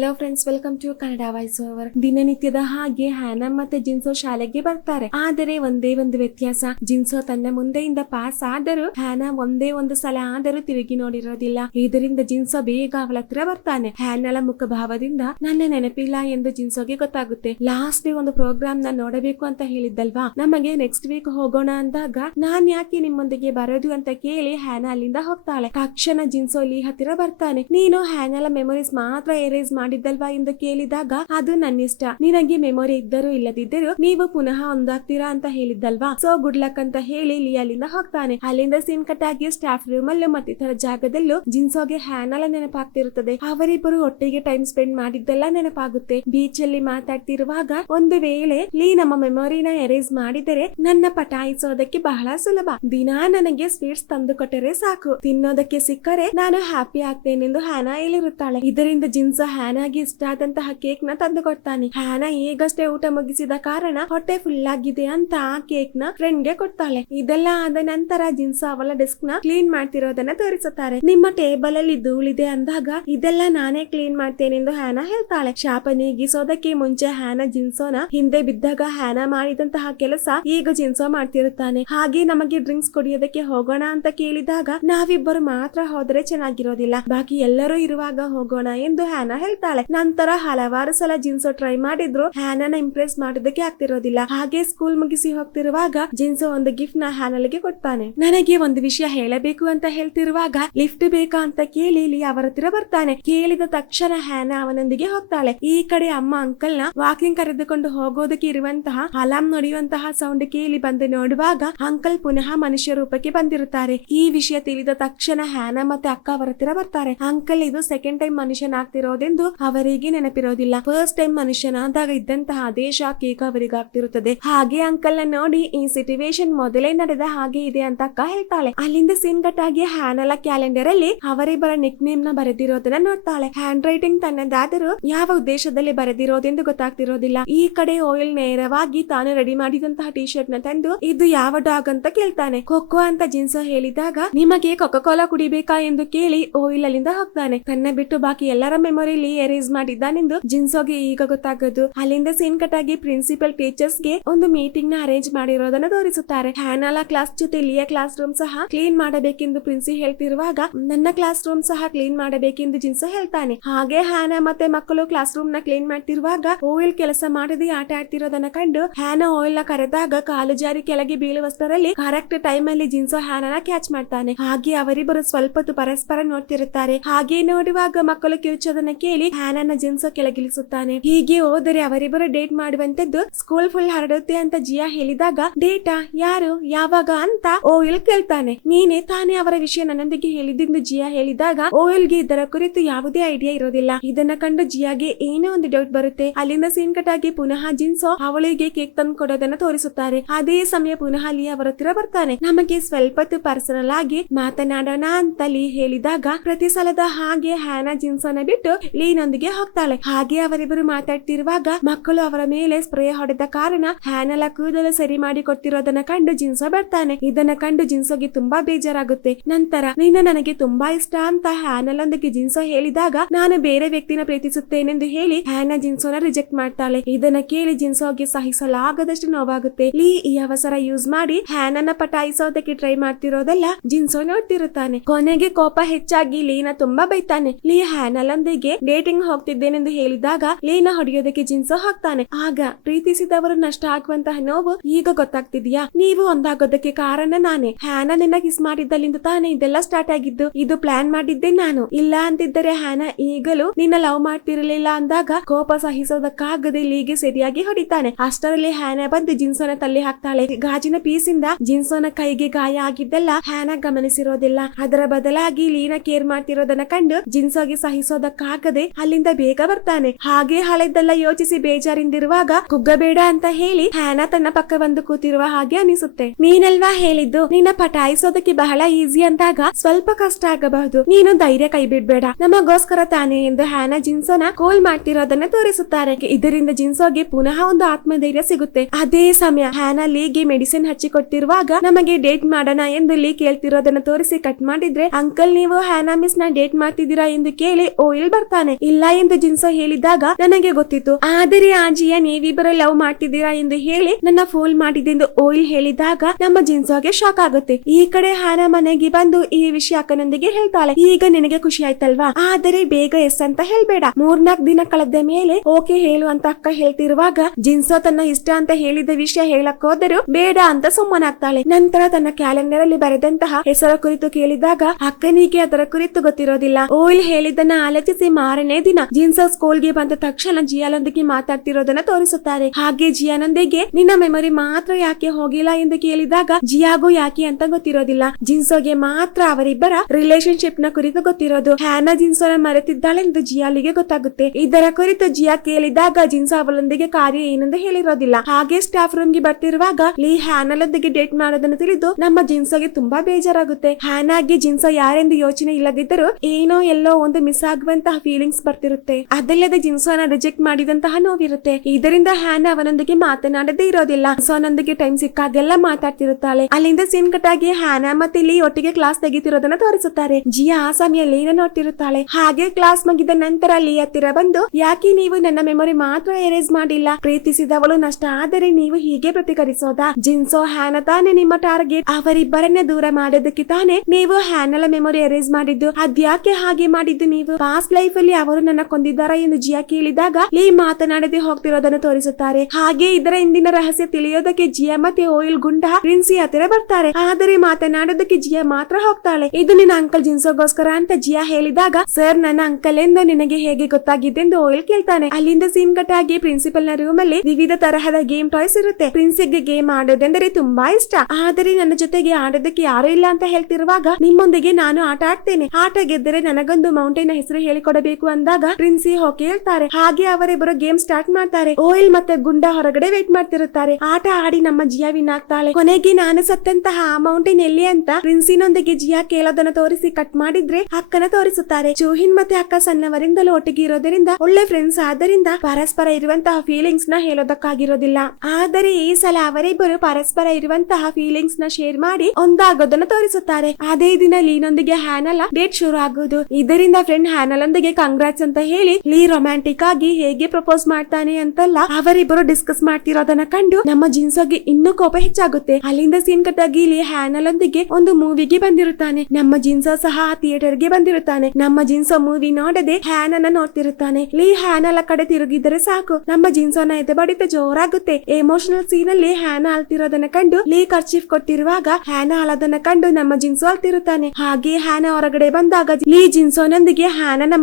Hello friends welcome to Kannada voice over ದಿನನಿತ್ಯದ ಹಾಗೆ ಹ್ಯಾನ ಮತ್ತೆ ಜಿನ್ಸೋ ಶಾಲೆಗೆ ಬರ್ತಾರೆ. ಆದರೆ ಒಂದೇ ಒಂದು ವ್ಯತ್ಯಾಸ, ಜಿನ್ಸೋ ತನ್ನ ಮುಂದೆಯಿಂದ ಪಾಸ್ ಆದರೂ ಹ್ಯಾನ ಒಂದೇ ಒಂದು ಸಲ ಆದರೂ ತಿರುಗಿ ನೋಡಿರೋದಿಲ್ಲ. ಇದರಿಂದ ಜಿನ್ಸೋ ಬೇಗ ಅವಳ ಹತ್ರ ಬರ್ತಾನೆ. ಮುಖ ಮುಖಭಾವದಿಂದ, ನನ್ನ ನೆನಪಿಲ್ಲ ಎಂದು ಜಿನ್ಸೋಗೆ ಗೊತ್ತಾಗುತ್ತೆ. ಲಾಸ್ಟ್ ಡೇ ಒಂದು ಪ್ರೋಗ್ರಾಮ್ನ ನೋಡಬೇಕು ಅಂತ ಹೇಳಿದ್ದಲ್ವಾ? ನಮಗೆ ನೆಕ್ಸ್ಟ್ ವೀಕ್ ಹೋಗೋಣ ಅಂದಾಗ, ನಾನ್ ಯಾಕೆ ನಿಮ್ಮೊಂದಿಗೆ ಬರೋದು ಅಂತ ಕೇಳಿ ಹ್ಯಾನ ಅಲ್ಲಿಂದ ಹೋಗ್ತಾಳೆ. ತಕ್ಷಣ ಜಿನ್ಸೋ ಇಲ್ಲಿ ಹತ್ತಿರ ಬರ್ತಾನೆ. ನೀನು ಹ್ಯಾನಲ ಮೆಮೊರೀಸ್ ಮಾತ್ರ ಎರೇಸ್ ಮಾಡಿದ್ದಲ್ವಾ ಎಂದು ಕೇಳಿದಾಗ, ಅದು ನನ್ನಿಷ್ಟ. ನಿನಗೆ ಮೆಮೊರಿ ಇದ್ದರೂ ಇಲ್ಲದಿದ್ದರೂ ನೀವು ಪುನಃ ಒಂದಾಗ್ತೀರಾ ಅಂತ ಹೇಳಿದ್ದಲ್ವಾ? ಸೊ ಗುಡ್ ಲಕ್ ಅಂತ ಹೇಳಿ ಲಿ ಅಲ್ಲಿಂದ ಹೋಗ್ತಾನೆ. ಅಲ್ಲಿಂದ ಸೀನ್ ಕಟ್ ಆಗಿ ಸ್ಟಾಫ್ ರೂಮ್ ಅಲ್ಲೂ ಮತ್ತಿತರ ಜಾಗದಲ್ಲೂ ಜಿನ್ಸೋಗೆ ಹ್ಯಾನಲ ನೆನಪಾಗ್ತಿರುತ್ತದೆ. ಅವರಿಬ್ಬರು ಒಟ್ಟಿಗೆ ಟೈಮ್ ಸ್ಪೆಂಡ್ ಮಾಡಿದ್ದೆಲ್ಲ ನೆನಪಾಗುತ್ತೆ. ಬೀಚ್ ಅಲ್ಲಿ ಮಾತಾಡ್ತಿರುವಾಗ ಒಂದು ವೇಳೆ, ಲೀ, ನಮ್ಮ ಮೆಮೊರಿನ ಎರೇಸ್ ಮಾಡಿದರೆ ನನ್ನ ಪಟಾಯಿಸೋದಕ್ಕೆ ಬಹಳ ಸುಲಭ. ದಿನಾ ನನಗೆ ಸ್ವೀಟ್ಸ್ ತಂದು ಕೊಟ್ಟರೆ ಸಾಕು. ತಿನ್ನೋದಕ್ಕೆ ಸಿಕ್ಕರೆ ನಾನು ಹ್ಯಾಪಿ ಆಗ್ತೇನೆಂದು ಹ್ಯಾನಾ ಹೇಳಿರುತ್ತಾಳೆ. ಇದರಿಂದ ಜಿನ್ಸೋ ಹ್ಯಾನಾಗಿ ಇಷ್ಟ ಆದಂತಹ ಕೇಕ್ನ ತಂದು ಕೊಡ್ತಾನೆ. ಹ್ಯಾನಾ ಈಗಷ್ಟೇ ಊಟ ಮುಗಿಸಿದ ಕಾರಣ ಹೊಟ್ಟೆ ಫುಲ್ ಆಗಿದೆ ಅಂತ ಆ ಕೇಕ್ನ ಫ್ರೆಂಡ್ಗೆ ಕೊಡ್ತಾಳೆ. ಇದೆಲ್ಲ ಆದ ನಂತರ ಜಿನ್ಸೋ ಅವಳ ಡೆಸ್ಕ್ನ ಕ್ಲೀನ್ ಮಾಡ್ತಿರೋದನ್ನ ತೋರಿಸುತ್ತಾರೆ. ನಿಮ್ಮ ಟೇಬಲ್ ಅಲ್ಲಿ ಧೂಳಿದೆ ಅಂದಾಗ ಇದೆಲ್ಲ ನಾನೇ ಕ್ಲೀನ್ ಮಾಡ್ತೇನೆಂದು ಹ್ಯಾನಾ ಹೇಳ್ತಾಳೆ. ಶಾಪ ನೀಗಿಸೋದಕ್ಕೆ ಮುಂಚೆ ಹ್ಯಾನಾ ಜಿನ್ಸೋನ ಹಿಂದೆ ಬಿದ್ದಾಗ ಹ್ಯಾನಾ ಮಾಡಿದಂತಹ ಕೆಲಸ ಈಗ ಜಿನ್ಸೋ ಮಾಡ್ತಿರುತ್ತಾನೆ. ಹಾಗೆ ನಮಗೆ ಡ್ರಿಂಕ್ಸ್ ಕುಡಿಯೋದಕ್ಕೆ ಹೋಗೋಣ ಅಂತ ಕೇಳಿದಾಗ ನಾವಿಬ್ಬರು ಮಾತ್ರ ಹೋದ್ರೆ ಚೆನ್ನಾಗಿರೋದಿಲ್ಲ. ಬಾಕಿ ಎಲ್ಲರೂ ಇರುವಾಗ ಹೋಗೋಣ ಎಂದು ಹ್ಯಾನಾ ಹೇಳ್ತಾಳೆ. ನಂತರ ಹಲವಾರು ಸಲ ಜಿನ್ಸೋ ಟ್ರೈ ಮಾಡಿದ್ರು. ಹ್ಯಾನನ ಇಂಪ್ರೆಸ್ ಮಾಡೋದಕ್ಕೆ ಆಗ್ತಿರೋದಿಲ್ಲ. ಹಾಗೆ ಸ್ಕೂಲ್ ಮುಗಿಸಿ ಹೋಗ್ತಿರುವಾಗ ಜಿನ್ಸೋ ಒಂದು ಗಿಫ್ಟ್ನ ಹ್ಯಾನಲ್ಗೆ ಕೊಡ್ತಾನೆ. ನನಗೆ ಒಂದು ವಿಷಯ ಹೇಳಬೇಕು ಅಂತ ಹೇಳ್ತಿರುವಾಗ ಲಿಫ್ಟ್ ಬೇಕಾ ಅಂತ ಕೇಳಿ ಇಲ್ಲಿ ಅವರ ಹತ್ರ ಬರ್ತಾನೆ. ಕೇಳಿದ ತಕ್ಷಣ ಹ್ಯಾನ ಅವನೊಂದಿಗೆ ಹೋಗ್ತಾಳೆ. ಈ ಕಡೆ ಅಮ್ಮ ಅಂಕಲ್ನ ವಾಕಿಂಗ್ ಕರೆದುಕೊಂಡು ಹೋಗೋದಕ್ಕೆ ಇರುವಂತಹ ಅಲಾರ್ಮ್ ನೋಡಿಯುವಂತಹ ಸೌಂಡ್ ಕೇಳಿ ಬಂದು ನೋಡುವಾಗ ಅಂಕಲ್ ಪುನಃ ಮನುಷ್ಯ ರೂಪಕ್ಕೆ ಬಂದಿರುತ್ತಾರೆ. ಈ ವಿಷಯ ತಿಳಿದ ತಕ್ಷಣ ಹ್ಯಾನ ಮತ್ತೆ ಅಕ್ಕ ಅವರ ಹತ್ರ ಬರ್ತಾರೆ. ಅಂಕಲ್ ಇದು ಸೆಕೆಂಡ್ ಟೈಮ್ ಮನುಷ್ಯನಾಗ್ತಿರೋದೆಂದು ಅವರಿಗೆ ನೆನಪಿರೋದಿಲ್ಲ. ಫಸ್ಟ್ ಟೈಮ್ ಮನುಷ್ಯನಾದಾಗ ಇದ್ದಂತಹ ಅದೇ ಶಾಕ್ ಈಗ ಅವರಿಗೆ ಆಗ್ತಿರುತ್ತದೆ. ಹಾಗೆ ಅಂಕಲ್ನ ನೋಡಿ ಈ ಸಿಟುವೇಶನ್ ಮೊದಲೇ ನಡೆದ ಹಾಗೆ ಇದೆ ಅಂತ ಅಕ್ಕ ಹೇಳ್ತಾಳೆ. ಅಲ್ಲಿಂದ ಸೀನ್ ಕಟ್ ಆಗಿ ಹ್ಯಾನಲ ಕ್ಯಾಲೆಂಡರ್ ಅಲ್ಲಿ ಅವರಿಬ್ಬರ ನಿಕ್ ನೇಮ್ನ ಬರೆದಿರೋದನ್ನ ನೋಡ್ತಾಳೆ. ಹ್ಯಾಂಡ್ ರೈಟಿಂಗ್ ತನ್ನದಾದರೂ ಯಾವ ಉದ್ದೇಶದಲ್ಲಿ ಬರೆದಿರೋದೆಂದು ಗೊತ್ತಾಗ್ತಿರೋದಿಲ್ಲ. ಈ ಕಡೆ ಓಯಿಲ್ ನೇರವಾಗಿ ತಾನು ರೆಡಿ ಮಾಡಿದಂತಹ ಟಿ ಶರ್ಟ್ನ ತಂದು ಇದು ಯಾವ ಡಾಗ್ ಅಂತ ಕೇಳ್ತಾನೆ. ಕೊಕ್ಕೋ ಅಂತ ಜಿನ್ಸೋ ಹೇಳಿದಾಗ ನಿಮಗೆ ಕೊಕೋ ಕೋಲಾ ಕುಡಿಬೇಕಾ ಎಂದು ಕೇಳಿ ಓಯಿಲ್ ಅಲ್ಲಿಂದ ಹೋಗ್ತಾನೆ. ತನ್ನ ಬಿಟ್ಟು ಬಾಕಿ ಎಲ್ಲರ ಮೆಮೊರಿಲಿ ಎರೇಸ್ ಮಾಡಿದ್ದಾನೆಂದು ಜಿನ್ಸೋಗೆ ಈಗ ಗೊತ್ತಾಗೋದು. ಅಲ್ಲಿಂದ ಸೀನ್ ಕಟ್ ಆಗಿ ಪ್ರಿನ್ಸಿಪಲ್ ಟೀಚರ್ಸ್ಗೆ ಒಂದು ಮೀಟಿಂಗ್ನ ಅರೇಂಜ್ ಮಾಡಿರೋದನ್ನ ತೋರಿಸುತ್ತಾರೆ. ಹ್ಯಾನಾಲ ಕ್ಲಾಸ್ ಜೊತೆ ಲಿಯಾ ಕ್ಲಾಸ್ ರೂಮ್ ಸಹ ಕ್ಲೀನ್ ಮಾಡಬೇಕೆಂದು ಪ್ರಿನ್ಸಿ ಹೇಳ್ತಿರುವಾಗ, ನನ್ನ ಕ್ಲಾಸ್ ರೂಮ್ ಸಹ ಕ್ಲೀನ್ ಮಾಡಬೇಕೆಂದು ಜಿನ್ಸೋ ಹೇಳ್ತಾನೆ. ಹಾಗೆ ಹ್ಯಾನ ಮತ್ತೆ ಮಕ್ಕಳು ಕ್ಲಾಸ್ ರೂಮ್ನ ಕ್ಲೀನ್ ಮಾಡ್ತಿರುವಾಗ ಓಯಿಲ್ ಕೆಲಸ ಮಾಡದೆ ಆಟ ಆಡ್ತಿರೋದನ್ನ ಕಂಡು ಹ್ಯಾನ ಓಯಿಲ್ನ ಕರೆದಾಗ ಕಾಲು ಜಾರಿ ಕೆಳಗೆ ಬೀಳುವಷ್ಟರಲ್ಲಿ ಕರೆಕ್ಟ್ ಟೈಮ್ ಅಲ್ಲಿ ಜಿನ್ಸೋ ಹ್ಯಾನನ ಕ್ಯಾಚ್ ಮಾಡ್ತಾನೆ. ಹಾಗೆ ಅವರಿಬ್ಬರು ಸ್ವಲ್ಪ ಪರಸ್ಪರ ನೋಡ್ತಿರುತ್ತಾರೆ. ಹಾಗೆ ನೋಡುವಾಗ ಮಕ್ಕಳು ಕಿರುಚೋದನ್ನ ಕೇಳಿ ಹ್ಯಾನನ ಜಿನ್ಸೋ ಕೆಳಗಿಳಿಸುತ್ತಾನೆ. ಹೀಗೆ ಹೋದರೆ ಅವರಿಬ್ಬರು ಡೇಟ್ ಮಾಡುವಂತದ್ದು ಸ್ಕೂಲ್ ಫುಲ್ ಹರಡುತ್ತೆ ಅಂತ ಜಿಯಾ ಹೇಳಿದಾಗ, ಡೇಟಾ? ಯಾರು? ಯಾವಾಗ ಅಂತ ಓಯಲ್ ಕೇಳ್ತಾನೆ. ನೀನೆ ತಾನೇ ಅವರ ವಿಷಯ ನನ್ನೊಂದಿಗೆ ಹೇಳಿದ್ದೆಂದು ಜಿಯಾ ಹೇಳಿದಾಗ ಓಯಲ್ಗೆ ಇದರ ಕುರಿತು ಯಾವುದೇ ಐಡಿಯಾ ಇರೋದಿಲ್ಲ. ಇದನ್ನ ಕಂಡು ಜಿಯಾಗೆ ಏನೋ ಒಂದು ಡೌಟ್ ಬರುತ್ತೆ. ಅಲ್ಲಿಂದ ಸೀನ್ ಕಟ್ ಆಗಿ ಪುನಃ ಜಿನ್ಸೋ ಅವಳಿಗೆ ಕೇಕ್ ತಂದು ಕೊಡೋದನ್ನ ತೋರಿಸುತ್ತಾರೆ. ಅದೇ ಸಮಯ ಪುನಃ ಲಿಯಾ ಅವರ ಹತ್ತಿರ ಬರ್ತಾನೆ. ನಮಗೆ ಸ್ವಲ್ಪ ಪರ್ಸನಲ್ ಆಗಿ ಮಾತನಾಡೋಣ ಅಂತ ಲೀ ಹೇಳಿದಾಗ, ಪ್ರತಿ ಸಲದ ಹಾಗೆ ಹ್ಯಾನಾ ಜಿನ್ಸೋನ ಬಿಟ್ಟು ಲೀನೊಂದಿಗೆ ಹೋಗ್ತಾಳೆ. ಹಾಗೆ ಅವರಿಬ್ಬರು ಮಾತಾಡ್ತಿರುವಾಗ ಮಕ್ಕಳು ಅವರ ಮೇಲೆ ಸ್ಪ್ರೇ ಹೊಡೆದ ಕಾರಣ ಹ್ಯಾನಲ ಕೂದಲು ಸರಿ ಮಾಡಿ ಕೊಡ್ತಿರೋದನ್ನ ಕಂಡು ಜಿನ್ಸೋ ಬರ್ತಾನೆ. ಇದನ್ನ ಕಂಡು ಜಿನ್ಸೋಗೆ ತುಂಬಾ ಬೇಜಾರಾಗುತ್ತೆ. ನಂತರ ನಿನ್ನ ನನಗೆ ತುಂಬಾ ಇಷ್ಟ ಅಂತ ಹ್ಯಾನಲೊಂದಿಗೆ ಜಿನ್ಸೋ ಹೇಳಿದಾಗ, ನಾನು ಬೇರೆ ವ್ಯಕ್ತಿನ ಪ್ರೀತಿಸುತ್ತೇನೆಂದು ಹೇಳಿ ಹ್ಯಾನ ಜಿನ್ಸೋನ ರಿಜೆಕ್ಟ್ ಮಾಡ್ತಾಳೆ. ಇದನ್ನ ಕೇಳಿ ಜಿನ್ಸೋಗೆ ಸಹಿಸಲಾಗದಷ್ಟು ನೋವಾಗುತ್ತೆ. ಲೀ, ಈ ಅವಸರ ಯೂಸ್ ಮಾಡಿ ಹ್ಯಾನನ ಪಟಾಯಿಸೋದಕ್ಕೆ ಟ್ರೈ ಮಾಡ್ತಿರೋದೆಲ್ಲ, ಜಿನ್ಸೋ ನೋಡ್ತಿರುತ್ತಾನೆ. ಕೊನೆಗೆ ಕೋಪ ಹೆಚ್ಚಾಗಿ ಲೀನ ತುಂಬಾ ಬೈತಾನೆ. ಲೀ ಹ್ಯಾನಲೊಂದಿಗೆ ಡೇಟಿಂಗ್ ಹೋಗ್ತಿದ್ದೇನೆಂದು ಹೇಳಿದಾಗ ಲೀನಾ ಹೊಡೆಯೋದಕ್ಕೆ ಜಿನ್ಸ ಹಾಕ್ತಾನೆ. ಆಗ ಪ್ರೀತಿಸಿದವರು ನಷ್ಟ ಆಗುವಂತಹ ನೋವು ಈಗ ಗೊತ್ತಾಗ್ತಿದ್ಯಾ? ನೀವು ಒಂದಾಗೋದಕ್ಕೆ ಕಾರಣ ನಾನೇ. ಹ್ಯಾನ ನಿನ್ನ ಕಿಸ್ ಮಾಡಿದ್ದಲ್ಲಿಂದ ತಾನೇ ಇದೆಲ್ಲ ಸ್ಟಾರ್ಟ್ ಆಗಿದ್ದು. ಇದು ಪ್ಲಾನ್ ಮಾಡಿದ್ದೆ ನಾನು. ಇಲ್ಲ ಅಂತಿದ್ದರೆ ಹ್ಯಾನ ಈಗಲೂ ನಿನ್ನ ಲವ್ ಮಾಡ್ತಿರಲಿಲ್ಲ ಅಂದಾಗ ಕೋಪ ಸಹಿಸೋದಕ್ಕಾಗದೆ ಲೀಗೆ ಸರಿಯಾಗಿ ಹೊಡಿತಾನೆ. ಅಷ್ಟರಲ್ಲಿ ಹ್ಯಾನ ಬಂದು ಜಿನ್ಸೋನ ತಲ್ಲಿ ಹಾಕ್ತಾಳೆ. ಗಾಜಿನ ಪೀಸಿಂದ ಜಿನ್ಸೋನ ಕೈಗೆ ಗಾಯ ಆಗಿದ್ದೆಲ್ಲ ಹ್ಯಾನ ಗಮನಿಸಿರೋದಿಲ್ಲ. ಅದರ ಬದಲಾಗಿ ಲೀನಾ ಕೇರ್ ಮಾಡ್ತಿರೋದನ್ನ ಕಂಡು ಜಿನ್ಸೋಗೆ ಸಹಿಸೋದಕ್ಕಾಗದೆ ಅಲ್ಲಿಂದ ಬೇಗ ಬರ್ತಾನೆ. ಹಾಗೆ ಹಳೆದೆಲ್ಲ ಯೋಚಿಸಿ ಬೇಜಾರಿಂದಿರುವಾಗ ಕುಗ್ಗಬೇಡ ಅಂತ ಹೇಳಿ ಹ್ಯಾನ ತನ್ನ ಪಕ್ಕ ಬಂದು ಕೂತಿರುವ ಹಾಗೆ ಅನಿಸುತ್ತೆ. ನೀನಲ್ವಾ ಹೇಳಿದ್ದು? ನಿನ್ನ ಪಟಾಯಿಸೋದಕ್ಕೆ ಬಹಳ ಈಸಿ ಅಂದಾಗ ಸ್ವಲ್ಪ ಕಷ್ಟ ಆಗಬಹುದು. ನೀನು ಧೈರ್ಯ ಕೈ ಬಿಡ್ಬೇಡ ನಮಗೋಸ್ಕರ ತಾನೆ ಎಂದು ಹ್ಯಾನ ಜಿನ್ಸೋನ ಕೋಲ್ ಮಾಡ್ತಿರೋದನ್ನ ತೋರಿಸುತ್ತಾರೆ. ಇದರಿಂದ ಜಿನ್ಸೋಗೆ ಪುನಃ ಒಂದು ಆತ್ಮಧೈರ್ಯ ಸಿಗುತ್ತೆ. ಅದೇ ಸಮಯ ಹ್ಯಾನ ಲೀಗೆ ಮೆಡಿಸಿನ್ ಹಚ್ಚಿಕೊಟ್ಟಿರುವಾಗ ನಮಗೆ ಡೇಟ್ ಮಾಡೋಣ ಎಂದು ಲೀ ಕೇಳ್ತಿರೋದನ್ನ ತೋರಿಸಿ ಕಟ್ ಮಾಡಿದ್ರೆ, ಅಂಕಲ್, ನೀವು ಹ್ಯಾನಾ ಮಿಸ್ನ ಡೇಟ್ ಮಾಡ್ತಿದ್ದೀರಾ? ಎಂದು ಕೇಳಿ ಓಯಿಲ್ ಬರ್ತಾನೆ. ಇಲ್ಲ ಎಂದು ಜಿನ್ಸೋ ಹೇಳಿದಾಗ ನನಗೆ ಗೊತ್ತಿತ್ತು. ಆದರೆ ಆಜಿಯ, ನೀವಿಬ್ಬರ ಲವ್ ಮಾಡ್ತಿದ್ದೀರಾ ಎಂದು ಹೇಳಿ ನನ್ನ ಫೋನ್ ಮಾಡಿದೆ ಎಂದು ಓಯಿಲ್ ಹೇಳಿದಾಗ ನಮ್ಮ ಜಿನ್ಸೋಗೆ ಶಾಕ್ ಆಗುತ್ತೆ. ಈ ಕಡೆ ಹಾನ ಮನೆಗೆ ಬಂದು ಈ ವಿಷಯ ಅಕ್ಕನೊಂದಿಗೆ ಹೇಳ್ತಾಳೆ. ಈಗ ನಿನಗೆ ಖುಷಿ ಆಯ್ತಲ್ವಾ? ಆದರೆ ಬೇಗ ಎಸ್ ಅಂತ ಹೇಳ್ಬೇಡ. ಮೂರ್ನಾಲ್ಕು ದಿನ ಕಳೆದ ಮೇಲೆ ಓಕೆ ಹೇಳು ಅಂತ ಅಕ್ಕ ಹೇಳ್ತಿರುವಾಗ ಜಿನ್ಸೋ ತನ್ನ ಇಷ್ಟ ಅಂತ ಹೇಳಿದ ವಿಷಯ ಹೇಳಕ್ ಹೋದರೂ ಬೇಡ ಅಂತ ಸುಮ್ಮನಾಗ್ತಾಳೆ. ನಂತರ ತನ್ನ ಕ್ಯಾಲೆಂಡರ್ ಅಲ್ಲಿ ಬರೆದಂತಹ ಹೆಸರ ಕುರಿತು ಕೇಳಿದಾಗ ಅಕ್ಕನಿಗೆ ಅದರ ಕುರಿತು ಗೊತ್ತಿರೋದಿಲ್ಲ. ಓಯಿಲ್ ಹೇಳಿದ್ದನ್ನ ಆಲೋಚಿಸಿ ಮಾರನೇ ದಿನ ಜಿನ್ಸೋ ಸ್ಕೂಲ್ಗೆ ಬಂದ ತಕ್ಷಣ ಜಿಯಾನಂದಿಗೆ ಮಾತಾಡ್ತಿರೋದನ್ನ ತೋರಿಸುತ್ತಾರೆ. ಹಾಗೆ ಜಿಯಾನೊಂದಿಗೆ, ನಿನ್ನ ಮೆಮೊರಿ ಮಾತ್ರ ಯಾಕೆ ಹೋಗಿಲ್ಲ? ಎಂದು ಕೇಳಿದಾಗ, ಜಿಯಾಗೂ ಯಾಕೆ ಅಂತ ಗೊತ್ತಿರೋದಿಲ್ಲ. ಜಿನ್ಸೋಗೆ ಮಾತ್ರ ಅವರಿಬ್ಬರ ರಿಲೇಶನ್ಶಿಪ್ನ ಕುರಿತು ಗೊತ್ತಿರೋದು. ಹ್ಯಾನಾ ಜಿನ್ಸೋನ ಮರೆತಿದ್ದಾಳೆ ಎಂದು ಜಿಯಾಲಿಗೆ ಗೊತ್ತಾಗುತ್ತೆ. ಇದರ ಕುರಿತು ಜಿಯಾ ಕೇಳಿದಾಗ, ಜಿನ್ಸೋ ಅವಳೊಂದಿಗೆ ಕಾರ್ಯ ಏನೆಂದು ಹೇಳಿರೋದಿಲ್ಲ. ಹಾಗೆ ಸ್ಟಾಫ್ ರೂಮ್ಗೆ ಬರ್ತಿರುವಾಗ, ಲೀ ಹ್ಯಾನಲೊಂದಿಗೆ ಡೇಟ್ ಮಾಡೋದನ್ನು ತಿಳಿದು ನಮ್ಮ ಜಿನ್ಸೋಗೆ ತುಂಬಾ ಬೇಜಾರಾಗುತ್ತೆ. ಹ್ಯಾನಾಗೆ ಜಿನ್ಸೋ ಯಾರೆಂದು ಯೋಚನೆ ಇಲ್ಲದಿದ್ದರೂ, ಏನೋ ಎಲ್ಲೋ ಒಂದು ಮಿಸ್ ಆಗುವಂತಹ ಫೀಲಿಂಗ್ಸ್ ಬರ್ತಿರುತ್ತೆ. ಅದಲ್ಲದೆ ಜಿನ್ಸೋನ ರಿಜೆಕ್ಟ್ ಮಾಡಿದಂತಹ ನೋವಿರುತ್ತೆ. ಇದರಿಂದ ಹ್ಯಾನ್ ಅವನೊಂದಿಗೆ ಮಾತನಾಡದೇ ಇರೋದಿಲ್ಲ. ಜಿನ್ಸೋನೊಂದಿಗೆ ಟೈಮ್ ಸಿಕ್ಕಾಗೆಲ್ಲ ಮಾತಾಡ್ತಿರುತ್ತಾಳೆ. ಅಲ್ಲಿಂದ ಸೀನ್ ಕಟ್ ಆಗಿ ಹ್ಯಾನಾ ಮತ್ತೆ ಇಲ್ಲಿ ಒಟ್ಟಿಗೆ ಕ್ಲಾಸ್ ತೆಗಿತಿರೋದನ್ನ ತೋರಿಸುತ್ತಾರೆ. ಜಿಯಾ ಆ ಸಮಯ ಲೀನ ನೋಡ್ತಿರುತ್ತಾಳೆ. ಹಾಗೆ ಕ್ಲಾಸ್ ಮುಗಿದ ನಂತರ ಲೀ ಹತ್ತಿರ ಬಂದು, ಯಾಕೆ ನೀವು ನನ್ನ ಮೆಮೊರಿ ಮಾತ್ರ ಎರೇಸ್ ಮಾಡಿಲ್ಲ? ಪ್ರೀತಿಸಿದವಳು ನಷ್ಟ ಆದರೆ ನೀವು ಹೀಗೆ ಪ್ರತಿಕರಿಸೋದಾ? ಜಿನ್ಸೋ ಹ್ಯಾನ ತಾನೇ ನಿಮ್ಮ ಟಾರ್ಗೆಟ್ ಅವರಿಬ್ಬರನ್ನ ದೂರ ಮಾಡೋದಕ್ಕೆ ತಾನೇ ನೀವು ಹ್ಯಾನಲ ಮೆಮೊರಿ ಎರೇಸ್ ಮಾಡಿದ್ದು. ಅದ್ಯಾಕೆ ಹಾಗೆ ಮಾಡಿದ್ದು ನೀವು? ಪಾಸ್ಟ್ ಲೈಫ್ ಅಲ್ಲಿ ಅವರು ನನ್ನ ಕೊಂದಿದ್ದಾರಾ ಎಂದು ಜಿಯಾ ಕೇಳಿದಾಗ ಲೀ ಮಾತನಾಡದೆ ಹೋಗ್ತಿರೋದನ್ನು ತೋರಿಸುತ್ತಾರೆ. ಹಾಗೆ ಇದರ ಹಿಂದಿನ ರಹಸ್ಯ ತಿಳಿಯೋದಕ್ಕೆ ಜಿಯಾ ಮತ್ತೆ ಓಯಿಲ್ ಗುಂಡ ಪ್ರಿನ್ಸಿ ಹತ್ತಿರ ಬರ್ತಾರೆ. ಆದರೆ ಮಾತನಾಡೋದಕ್ಕೆ ಜಿಯಾ ಮಾತ್ರ ಹೋಗ್ತಾಳೆ. ಇದು ನಿನ್ನ ಅಂಕಲ್ ಜಿನ್ಸೋಗೋಸ್ಕರ ಅಂತ ಜಿಯಾ ಹೇಳಿದಾಗ, ಸರ್, ನನ್ನ ಅಂಕಲ್ ಎಂದು ನಿನಗೆ ಹೇಗೆ ಗೊತ್ತಾಗಿದೆ ಗೊತ್ತಾಗಿದ್ದೆಂದು ಓಯಿಲ್ ಕೇಳ್ತಾನೆ. ಅಲ್ಲಿಂದ ಸೀನ್ ಕಟ್ ಆಗಿ ಪ್ರಿನ್ಸಿಪಲ್ನ ರೂಮ್ ಅಲ್ಲಿ ವಿವಿಧ ತರಹದ ಗೇಮ್ ಟಾಯ್ಸ್ ಇರುತ್ತೆ. ಪ್ರಿನ್ಸಿಗೆ ಗೇಮ್ ಆಡೋದೆಂದರೆ ತುಂಬಾ ಇಷ್ಟ. ಆದರೆ ನನ್ನ ಜೊತೆಗೆ ಆಡೋದಕ್ಕೆ ಯಾರು ಇಲ್ಲ ಅಂತ ಹೇಳ್ತಿರುವಾಗ ನಿಮ್ಮೊಂದಿಗೆ ನಾನು ಆಟ ಆಡ್ತೇನೆ. ಆಟ ಗೆದ್ದರೆ ನನಗೊಂದು ಮೌಂಟೇನ್ ಹೆಸರು ಹೇಳಿಕೊಡಬೇಕು ಅಂದಾಗ ಪ್ರಿನ್ಸಿ ಹೋಗಿ ಹೇಳ್ತಾರೆ ಹಾಗೆ ಅವರಿಬ್ಬರು ಗೇಮ್ ಸ್ಟಾರ್ಟ್ ಮಾಡ್ತಾರೆ. ಓಯಿಲ್ ಮತ್ತೆ ಗುಂಡ ಹೊರಗಡೆ ವೇಟ್ ಮಾಡ್ತಿರುತ್ತಾರೆ. ಆಟ ಆಡಿ ನಮ್ಮ ಜಿಯಾ ವಿನ್ ಆಗ್ತಾಳೆ. ಕೊನೆಗೆ ನಾನು ಸತ್ತಂತಹ ಆ ಮೌಂಟೇನ್ ಎಲ್ಲಿ ಅಂತ ಪ್ರಿನ್ಸಿನೊಂದಿಗೆ ಜಿಯಾ ಕೇಳೋದನ್ನ ತೋರಿಸಿ ಕಟ್ ಮಾಡಿದ್ರೆ ಅಕ್ಕನ ತೋರಿಸುತ್ತಾರೆ. ಜೋಹಿನ್ ಮತ್ತೆ ಅಕ್ಕ ಸಣ್ಣವರಿಂದಲೂ ಒಟ್ಟಿಗೆ ಇರೋದರಿಂದ ಒಳ್ಳೆ ಫ್ರೆಂಡ್ಸ್ ಆದ್ದರಿಂದ ಪರಸ್ಪರ ಇರುವಂತಹ ಫೀಲಿಂಗ್ಸ್ನ ಹೇಳೋದಕ್ಕಾಗಿರೋದಿಲ್ಲ. ಆದರೆ ಈ ಸಲ ಅವರಿಬ್ಬರು ಪರಸ್ಪರ ಇರುವಂತಹ ಫೀಲಿಂಗ್ಸ್ನ ಶೇರ್ ಮಾಡಿ ಒಂದಾಗೋದನ್ನ ತೋರಿಸುತ್ತಾರೆ. ಅದೇ ದಿನ ಲೀನೊಂದಿಗೆ ಹ್ಯಾನಲ ಡೇಟ್ ಶುರು ಆಗುವುದು. ಇದರಿಂದ ಫ್ರೆಂಡ್ ಹ್ಯಾನಲೊಂದಿಗೆ ಅಂತ ಹೇಳಿ ಲೀ ರೊಮ್ಯಾಂಟಿಕ್ ಆಗಿ ಹೇಗೆ ಪ್ರಪೋಸ್ ಮಾಡ್ತಾನೆ ಅಂತಲ್ಲ ಅವರಿಬ್ಬರು ಡಿಸ್ಕಸ್ ಮಾಡ್ತಿರೋದನ್ನ ಕಂಡು ನಮ್ಮ ಜಿನ್ಸೋಗೆ ಇನ್ನೂ ಕೋಪ ಹೆಚ್ಚಾಗುತ್ತೆ. ಅಲ್ಲಿಂದ ಸೀನ್ ಕಟ್ ಆಗಿ ಲೀ ಹ್ಯಾನಲೊಂದಿಗೆ ಒಂದು ಮೂವಿಗೆ ಬಂದಿರುತ್ತಾನೆ. ನಮ್ಮ ಜಿನ್ಸೋ ಸಹ ಆ ಥಿಯೇಟರ್ಗೆ ಬಂದಿರುತ್ತಾನೆ. ನಮ್ಮ ಜಿನ್ಸೋ ಮೂವಿ ನೋಡದೆ ಹ್ಯಾನನ ನೋಡ್ತಿರುತ್ತಾನೆ. ಲೀ ಹ್ಯಾನಲ ಕಡೆ ತಿರುಗಿದರೆ ಸಾಕು. ನಮ್ಮ ಜಿನ್ಸೋನ ಎದೆ ಬಡಿತ ಜೋರಾಗುತ್ತೆ. ಎಮೋಷನಲ್ ಸೀನ್ ಅಲ್ಲಿ ಹ್ಯಾನ ಅಳ್ತಿರೋದನ್ನ ಕಂಡು ಲೀ ಕರ್ಚೀಫ್ ಕೊಟ್ಟಿರುವಾಗ ಹ್ಯಾನ ಅಳೋದನ್ನ ಕಂಡು ನಮ್ಮ ಜಿನ್ಸೋ ಅಳ್ತಿರುತ್ತಾನೆ. ಹಾಗೆ ಹ್ಯಾನ ಹೊರಗಡೆ ಬಂದಾಗ ಲೀ ಜಿನ್ಸೋನೊಂದಿಗೆ ಹ್ಯಾನನ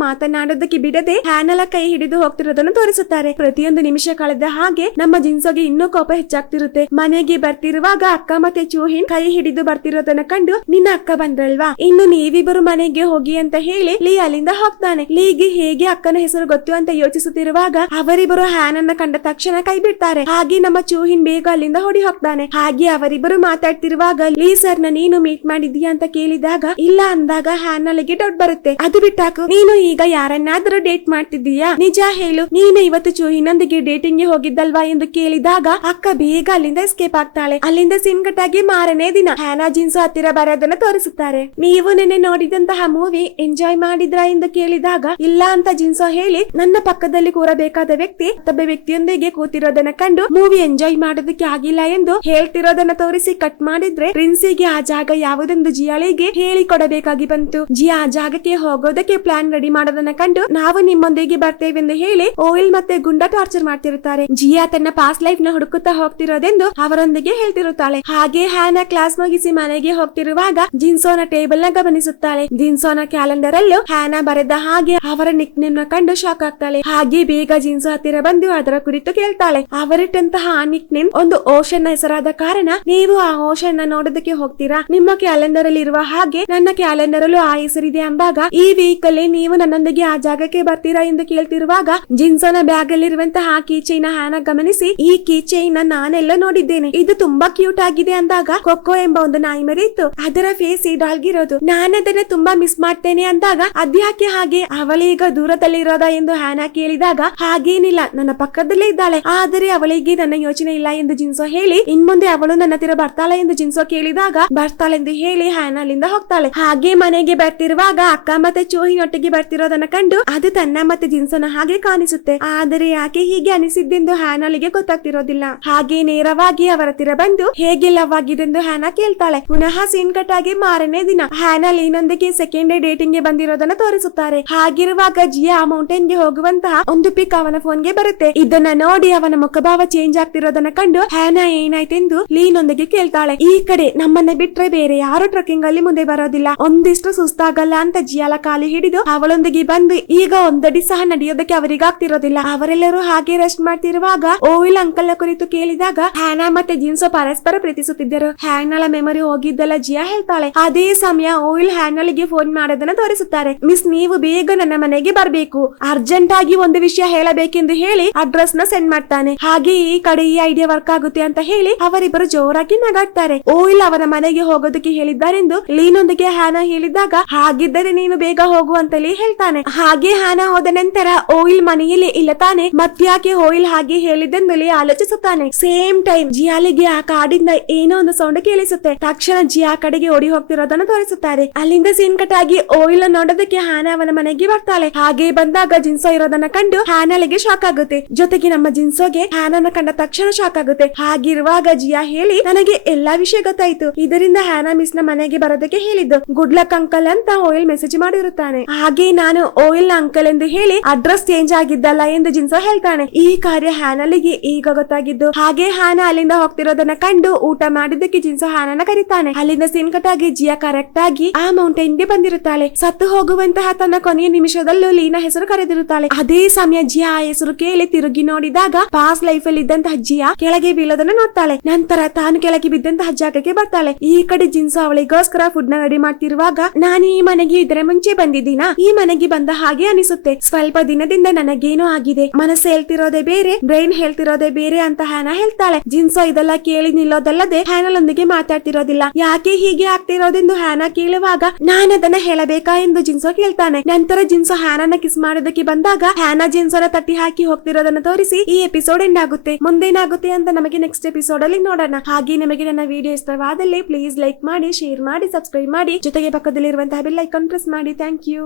ಮಾತನಾಡೋದಕ್ಕೆ ಬಿಡದೆ ಹ್ಯಾನಲ ಕೈ ಹಿಡಿದು ಹೋಗ್ತಿರೋದನ್ನು ತೋರಿಸುತ್ತಾರೆ. ಪ್ರತಿಯೊಂದು ನಿಮಿಷ ಕಳೆದ ಹಾಗೆ ನಮ್ಮ ಜಿನ್ಸೋಗೆ ಇನ್ನೂ ಕೋಪ ಹೆಚ್ಚಾಗ್ತಿರುತ್ತೆ. ಮನೆಗೆ ಬರ್ತಿರುವಾಗ ಅಕ್ಕ ಮತ್ತೆ ಚೂಹಿನ್ ಕೈ ಹಿಡಿದು ಬರ್ತಿರೋದನ್ನ ಕಂಡು ನಿನ್ನ ಅಕ್ಕ ಬಂದ್ರಲ್ವಾ? ಇನ್ನು ನೀವಿಬ್ಬರು ಮನೆಗೆ ಹೋಗಿ ಅಂತ ಹೇಳಿ ಲೀ ಅಲ್ಲಿಂದ ಹೋಗ್ತಾನೆ. ಲೀಗೆ ಹೇಗೆ ಅಕ್ಕನ ಹೆಸರು ಗೊತ್ತು ಅಂತ ಯೋಚಿಸುತ್ತಿರುವಾಗ ಅವರಿಬ್ಬರು ಹ್ಯಾನನ್ನ ಕಂಡ ತಕ್ಷಣ ಕೈ ಬಿಡ್ತಾರೆ. ಹಾಗೆ ನಮ್ಮ ಚೂಹಿನ್ ಬೇಗ ಅಲ್ಲಿಂದ ಹೊಡಿ ಹೋಗ್ತಾನೆ. ಹಾಗೆ ಅವರಿಬ್ಬರು ಮಾತಾಡ್ತಿರುವಾಗ ಲೀ ಸರ್ನ ನೀನು ಮೀಟ್ ಮಾಡಿದ್ಯಾ ಅಂತ ಕೇಳಿದಾಗ ಇಲ್ಲ ಅಂದಾಗ ಹ್ಯಾನಲ್ಲಿಗೆ ಡೌಟ್ ಬರುತ್ತೆ. ಅದು ಬಿಟ್ಟಾಕು ನೀನು ಈಗ ಯಾರನ್ನಾದ್ರೂ ಡೇಟ್ ಮಾಡ್ತಿದ್ದೀಯಾ? ನಿಜ ಹೇಳು. ನೀನು ಇವತ್ತು ಚೂಹಿನೊಂದಿಗೆ ಡೇಟಿಂಗ್ಗೆ ಹೋಗಿದ್ದಲ್ವಾ ಎಂದು ಕೇಳಿದಾಗ ಅಕ್ಕ ಬೇಗ ಅಲ್ಲಿಂದ ಎಸ್ಕೇಪ್ ಆಗ್ತಾಳೆ. ಅಲ್ಲಿಂದ ಸಿನ್ಕಟ್ಟಾಗಿ ಮಾರನೇ ದಿನ ಹ್ಯಾನಾ ಜೀನ್ಸ್ ಹತ್ತಿರ ಬರೋದನ್ನ ತೋರಿಸುತ್ತಾರೆ. ನೀವು ನೆನ್ನೆ ನೋಡಿದಂತಹ ಮೂವಿ ಎಂಜಾಯ್ ಮಾಡಿದ್ರಾ ಎಂದು ಕೇಳಿದಾಗ, ಇಲ್ಲ ಅಂತ ಜಿನ್ಸೋ ಹೇಳಿ, ನನ್ನ ಪಕ್ಕದಲ್ಲಿ ಕೂರಬೇಕಾದ ವ್ಯಕ್ತಿ ಮತ್ತೊಬ್ಬ ವ್ಯಕ್ತಿಯೊಂದಿಗೆ ಕೂತಿರೋದನ್ನ ಕಂಡು ಮೂವಿ ಎಂಜಾಯ್ ಮಾಡೋದಕ್ಕೆ ಆಗಿಲ್ಲ ಎಂದು ಹೇಳ್ತಿರೋದನ್ನ ತೋರಿಸಿ ಕಟ್ ಮಾಡಿದ್ರೆ ಪ್ರಿನ್ಸಿಗೆ ಆ ಜಾಗ ಯಾವುದೊಂದು ಜಿಯಾಳಿಗೆ ಹೇಳಿಕೊಡಬೇಕಾಗಿ ಬಂತು. ಜಿಯಾ ಆ ಜಾಗಕ್ಕೆ ಹೋಗೋದಕ್ಕೆ ಪ್ಲಾನ್ ರೆಡಿ ಮಾಡೋದನ್ನ ಕಂಡು ನಾವು ನಿಮ್ಮೊಂದಿಗೆ ಬರ್ತೇವೆ ಎಂದು ಹೇಳಿ ಓಯಿಲ್ ಮತ್ತೆ ಗುಂಡ ಟಾರ್ಚರ್ ಮಾಡ್ತಿರುತ್ತಾರೆ. ಜಿಯಾ ತನ್ನ ಪಾಸ್ಟ್ ಲೈಫ್ನ ಹುಡುಕುತ್ತಾ ಹೋಗ್ತಿರೋದೆಂದು ಅವರೊಂದಿಗೆ ಹೇಳ್ತಿರುತ್ತಾಳೆ. ಹಾಗೆ ಹ್ಯಾನ ಕ್ಲಾಸ್ ಮುಗಿಸಿ ಮನೆಗೆ ಹೋಗ್ತಿರುವಾಗ ಜಿನ್ಸೋನ ಟೇಬಲ್ನ ಗಮನಿಸುತ್ತಾಳೆ. ಜಿನ್ಸೋನ ಕ್ಯಾಲೆಂಡರ್ ಅಲ್ಲೂ ಹ್ಯಾನ ಬರೆದ ಹಾಗೆ ಅವರ ನಿಕ್ನ ಕಂಡು ಶಾಕ್ ಆಗ್ತಾಳೆ. ಹಾಗೆ ಬೇಗ ಜಿನ್ಸೋ ಹತ್ತಿರ ಬಂದು ಅದರ ಕುರಿತು ಕೇಳ್ತಾಳೆ. ಅವರಿಟ್ಟಂತಹ ಆ ನಿಕ್ ನೇಮ್ ಒಂದು ಓಷನ್ ಹೆಸರಾದ ಕಾರಣ ನೀವು ಆ ಓಷನ್ನ ನೋಡೋದಕ್ಕೆ ಹೋಗ್ತೀರಾ? ನಿಮ್ಮ ಕ್ಯಾಲೆಂಡರ್ ಅಲ್ಲಿ ಇರುವ ಹಾಗೆ ನನ್ನ ಕ್ಯಾಲೆಂಡರ್ ಅಲ್ಲೂ ಆ ಹೆಸರಿದೆ ಅಂದಾಗ ಈ ವೀಕ್ ಅಲ್ಲಿ ನೀವು ನನ್ನೊಂದಿಗೆ ಆ ಜಾಗಕ್ಕೆ ಬರ್ತೀರಾ ಎಂದು ಕೇಳ್ತಿರುವಾಗ ಜಿನ್ಸನ ಬ್ಯಾಗ್ ಅಲ್ಲಿರುವಂತಹ ಕೀ ಚೈನ್ ಹ್ಯಾನ ಗಮನಿಸಿ, ಈ ಕೀ ಚೈನ್ ನಾನೆಲ್ಲ ನೋಡಿದ್ದೇನೆ. ಇದು ತುಂಬಾ ಕ್ಯೂಟ್ ಆಗಿದೆ ಅಂದಾಗ ಕೊಕ್ಕೋ ಎಂಬ ಒಂದು ನಾಯಿ ಮರಿ ಇತ್ತು ಅದರ ಫೇಸ್ ಈ ಡಾಲ್ಗಿರೋದು. ನಾನದನ್ನ ತುಂಬಾ ಮಿಸ್ ಮಾಡ್ತೇನೆ ಅಂದಾಗ ಅದ್ಯಾಕೆ ಹಾಗೆ? ಅವಳೀಗ ದೂರದಲ್ಲಿರೋದ ಎಂದು ಹ್ಯಾನ ಕೇಳಿದಾಗ, ಹಾಗೇನಿಲ್ಲ. ನನ್ನ ಪಕ್ಕದಲ್ಲೇ ಇದ್ದಾಳೆ. ಆದರೆ ಅವಳಿಗೆ ನನ್ನ ಯೋಚನೆ ಇಲ್ಲ ಎಂದು ಜಿನ್ಸೋ ಹೇಳಿ ಇನ್ಮುಂದೆ ಅವಳು ನನ್ನ ಹತ್ತಿರ ಬರ್ತಾಳೆ ಎಂದು ಜಿನ್ಸೋ ಕೇಳಿದಾಗ ಬರ್ತಾಳೆಂದು ಹೇಳಿ ಹ್ಯಾನ ಅಲ್ಲಿಂದ ಹೋಗ್ತಾಳೆ. ಹಾಗೆ ಮನೆಗೆ ಬರ್ತಿರುವಾಗ ಅಕ್ಕ ಮತ್ತೆ ಚೋಹಿನೊಟ್ಟಿಗೆ ಬರ್ತಿರೋದನ್ನ ಕಂಡು ಅದು ತನ್ನ ಮತ್ತೆ ಜಿನ್ಸನ ಹಾಗೆ ಕಾಣಿಸುತ್ತೆ. ಆದರೆ ಯಾಕೆ ಹೀಗೆ ಅನಿಸಿದ್ದೆಂದು ಹ್ಯಾನಲಿಗೆ ಗೊತ್ತಾಗ್ತಿರೋದಿಲ್ಲ. ಹಾಗೆ ನೇರವಾಗಿ ಅವರ ಹತ್ತಿರ ಬಂದು, ಹೇಗೆ ಲವ್ ಆಗಿದೆಂದು ಹ್ಯಾನಾ ಕೇಳ್ತಾಳೆ. ಪುನಃ ಸೀನ್ ಕಟ್ ಆಗಿ ಮಾರನೇ ದಿನ ಹ್ಯಾನಲ್ ಇನ್ನೊಂದಕ್ಕೆ ಸೆಕೆಂಡ್ ಡೇ ಡೇಟಿಂಗ್ಗೆ ಬಂದಿರೋದನ್ನ ತೋರಿಸುತ್ತಾರೆ. ಹಾಗಿರುವಾಗ ಜಿಯಾ ಮೌಂಟೇನ್ಗೆ ಹೋಗುವಂತಹ ಒಂದು ಪಿಕ್ ಅವನ ಫೋನ್ಗೆ ಬರುತ್ತೆ. ಇದನ್ನ ನೋಡಿ ಅವನ ಮುಖಭಾವ ಚೇಂಜ್ ಆಗ್ತಿರೋದನ್ನ ಕಂಡು ಹ್ಯಾನಾ ಏನಾಯ್ತೆಂದು ಲೀನೊಂದಿಗೆ ಕೇಳ್ತಾಳೆ. ಈ ಕಡೆ ನಮ್ಮನ್ನ ಬಿಟ್ರೆ ಬೇರೆ ಯಾರು ಟ್ರಕ್ಕಿಂಗ್ ಅಲ್ಲಿ ಮುಂದೆ ಬರೋದಿಲ್ಲ. ಒಂದಿಷ್ಟು ಸುಸ್ತಾಗಲ್ಲ ಅಂತ ಜಿಯಾಲ ಕಾಲಿ ಹಿಡಿದು ಅವಳೊಂದಿಗೆ ಬಂದು ಈಗ ಒಂದಡಿ ಸಹ ನಡೆಯೋದಕ್ಕೆ ಅವರಿಗಾಗ್ತಿರೋದಿಲ್ಲ ಅವರೆಲ್ಲರೂ ಹಾಗೆ ರೆಸ್ಟ್ ಮಾಡ್ತಿರುವಾಗ ಓವಿಲ್ ಅಂಕಲ್ ಕುರಿತು ಕೇಳಿದಾಗ ಹ್ಯಾನಾ ಮತ್ತೆ ಜಿನ್ಸೋ ಪರಸ್ಪರ ಪ್ರೀತಿಸುತ್ತಿದ್ದರು. ಹ್ಯಾನಲ ಮೆಮೊರಿ ಹೋಗಿದ್ದಲ್ಲ ಜಿಯಾ ಹೇಳ್ತಾಳೆ. ಅದೇ ಸಮಯ ಓವಿಲ್ ಹ್ಯಾನಲ್ಗೆ ಫೋನ್ ಮಾಡೋದನ್ನ ತೋರಿಸುತ್ತಾರೆ. ಮಿಸ್ ನೀವು ಬೇಗ ನನ್ನ ಮನೆಗೆ ಬರಬೇಕು. ಅರ್ಜೆಂಟ್ ಆಗಿ ಒಂದು ವಿಷಯ ಹೇಳಬೇಕೆಂದು ಹೇಳಿ ಅಡ್ರೆಸ್ನ ಸೆಂಡ್ ಮಾಡ್ತಾನೆ. ಹಾಗೆ ಈ ಕಡೆ ಈ ಐಡಿಯಾ ವರ್ಕ್ ಆಗುತ್ತೆ ಅಂತ ಹೇಳಿ ಅವರಿಬ್ಬರು ಜೋರಾಗಿ ನಗಾಡ್ತಾರೆ. ಓಯಿಲ್ ಅವರ ಮನೆಗೆ ಹೋಗೋದಕ್ಕೆ ಹೇಳಿದ್ದಾರೆಂದು ಲೀನೊಂದಿಗೆ ಹ್ಯಾನ ಹೇಳಿದಾಗ, ಹಾಗಿದ್ದರೆ ನೀನು ಬೇಗ ಹೋಗು ಅಂತಲೇ ಹೇಳ್ತಾನೆ. ಹಾಗೆ ಹಾನ ಹೋದ ನಂತರ ಓಯಿಲ್ ಮನೆಯಲ್ಲಿ ಇಲ್ಲ ತಾನೆ ಮತ್ಯಾಕೆ ಓಯಿಲ್ ಹಾಗೆ ಹೇಳಿದ್ದೆಂದು ಲೀ ಆಲೋಚಿಸುತ್ತಾನೆ. ಸೇಮ್ ಟೈಮ್ ಜಿಯಾಲಿಗೆ ಆ ಕಾಡಿಂದ ಏನೋ ಒಂದು ಸೌಂಡ್ ಕೇಳಿಸುತ್ತೆ. ತಕ್ಷಣ ಜಿಯಾ ಕಡೆಗೆ ಓಡಿ ಹೋಗ್ತಿರೋದನ್ನ ತೋರಿಸುತ್ತಾರೆ. ಅಲ್ಲಿಂದ ಸೀನ್ ಕಟ್ ಆಗಿ ಓಯಿಲ್ ನೋಡೋದಕ್ಕೆ ಹಾನ ಅವನ ಮನೆಗೆ ಬರ್ತಾಳೆ. ಹಾಗೆ ಬಂದಾಗ ಜಿನ್ಸೋ ಇರೋದನ್ನ ಕಂಡು ಹಾನಲಿಗೆ ಶಾಕ್ ಆಗುತ್ತೆ. ಜೊತೆಗೆ ನಮ್ಮ ಜಿನ್ಸೋಗೆ ಹಾನನ ಕಂಡ ತಕ್ಷಣ ಶಾಕ್ ಆಗುತ್ತೆ. ಹಾಗಿರುವಾಗ ಜಿಯಾ ಹೇಳಿ, ನನಗೆ ಎಲ್ಲಾ ವಿಷಯ ಗೊತ್ತಾಯ್ತು. ಇದರಿಂದ ಹ್ಯಾನಾ ಮಿಸ್ನ ಮನೆಗೆ ಬರೋದಕ್ಕೆ ಹೇಳಿದ್ದು. ಗುಡ್ ಲಕ್ ಅಂಕಲ್ ಅಂತ ಓಯಿಲ್ ಮೆಸೇಜ್ ಮಾಡಿರುತ್ತಾನೆ. ಹಾಗೆ ನಾನು ಓಯಿಲ್ ನ ಅಂಕಲ್ ಎಂದು ಹೇಳಿ ಅಡ್ರೆಸ್ ಚೇಂಜ್ ಆಗಿದ್ದಲ್ಲ ಎಂದು ಜಿನ್ಸೋ ಹೇಳ್ತಾನೆ. ಈ ಕಾರ್ಯ ಹ್ಯಾನಲಿಗೆ ಈಗ ಗೊತ್ತಾಗಿದ್ದು ಹಾಗೆ ಹ್ಯಾನ ಅಲ್ಲಿಂದ ಹೋಗ್ತಿರೋದನ್ನ ಕಂಡು ಊಟ ಮಾಡಿದ್ದಕ್ಕೆ ಜಿನ್ಸ ಹ್ಯಾನನ ಕರೀತಾನೆ. ಅಲ್ಲಿಂದ ಸೀನ್ ಕಟ್ ಆಗಿ ಜಿಯಾ ಕರೆಕ್ಟ್ ಆಗಿ ಆ ಮೌಂಟೈನ್ಗೆ ಬಂದಿರುತ್ತಾಳೆ. ಸತ್ತು ಹೋಗುವಂತಹ ತನ್ನ ಕೊನೆಯ ನಿಮಿಷದಲ್ಲೂ ಲೀನಾ ಹೆಸರು ಕರೆದಿರುತ್ತಾಳೆ. ಅದೇ ಸಮಯ ಜಿಯಾ ಆ ಹೆಸರು ಕೇಳಿ ತಿರುಗಿ ನೋಡಿದಾಗ ಪಾಸ್ ಲೈಫ್ ಅಲ್ಲಿ ಇದ್ದಂತಹ ಜಿಯಾ ಕೆಳಗೆ ಬೀಳೋದನ್ನ ನೋಡ್ತಾಳೆ. ನಂತರ ತಾನು ಕೆಳಗೆ ಬಿದ್ದಂತಹ ಜಾಗಕ್ಕೆ ಬರ್ತಾಳೆ. ಈ ಕಡೆ ಜಿನ್ಸು ಅವಳಿಗೋಸ್ಕರ ಫುಡ್ನ ರೆಡಿ ಮಾಡ್ತಿರುವಾಗ, ನಾನು ಈ ಮನೆಗೆ ಇದರ ಮುಂಚೆ ಬಂದಿದ್ದೀನಾ? ಈ ಮನೆಗೆ ಬಂದ ಹಾಗೆ ಅನಿಸುತ್ತೆ. ಸ್ವಲ್ಪ ದಿನದಿಂದ ನನಗೇನೋ ಆಗಿದೆ. ಮನಸ್ಸು ಹೇಳ್ತಿರೋದೇ ಬೇರೆ ಬ್ರೈನ್ ಹೇಳ್ತಿರೋದೇ ಬೇರೆ ಅಂತ ಹ್ಯಾನ ಹೇಳ್ತಾಳೆ. ಜಿನ್ಸೋ ಇದೆಲ್ಲ ಕೇಳಿ ನಿಲ್ಲೋದಲ್ಲದೆ ಹ್ಯಾನಲೊಂದಿಗೆ ಮಾತಾಡ್ತಿರೋದಿಲ್ಲ. ಯಾಕೆ ಹೀಗೆ ಆಗ್ತಿರೋದೆಂದು ಹ್ಯಾನ ಕೇಳುವಾಗ ನಾನು ಅದನ್ನ ಹೇಳಬೇಕಾ ಎಂದು ಜಿನ್ಸೋ ಕೇಳ್ತಾನೆ. ನಂತರ ಜಿನ್ಸೋ ಹ್ಯಾನನ ಕಿಸ್ ಮಾಡೋದಕ್ಕೆ ಬಂದಾಗ ಹ್ಯಾನ ಜಿನ್ಸೋನ ತಟ್ಟಿ ಹಾಕಿ ಹೋಗ್ತಿರೋದನ್ನ ತೋರಿಸಿ ಈ ಎಪಿಸೋಡ್ ಎಂಡ್ ಆಗುತ್ತೆ. ಮುಂದೇನಾಗುತ್ತೆ ಅಂತ ನಮಗೆ ನೆಕ್ಸ್ಟ್ ಎಪಿಸೋಡ್ ಅಲ್ಲಿ ನೋಡೋಣ. ಹಾಗೆ ನಿಮಗೆ ನನ್ನ ವಿಡಿಯೋ ಇಷ್ಟವಾದಲ್ಲಿ ಪ್ಲೀಸ್ ಲೈಕ್ ಮಾಡಿ ಶೇರ್ ಮಾಡಿ ಸಬ್ಸ್ಕ್ರೈಬ್ ಮಾಡಿ. ಜೊತೆಗೆ ಪಕ್ಕದಲ್ಲಿರುವಂತಹ ಬೆಲ್ ಐಕಾನ್ ಪ್ರೆಸ್ ಮಾಡಿ. Thank you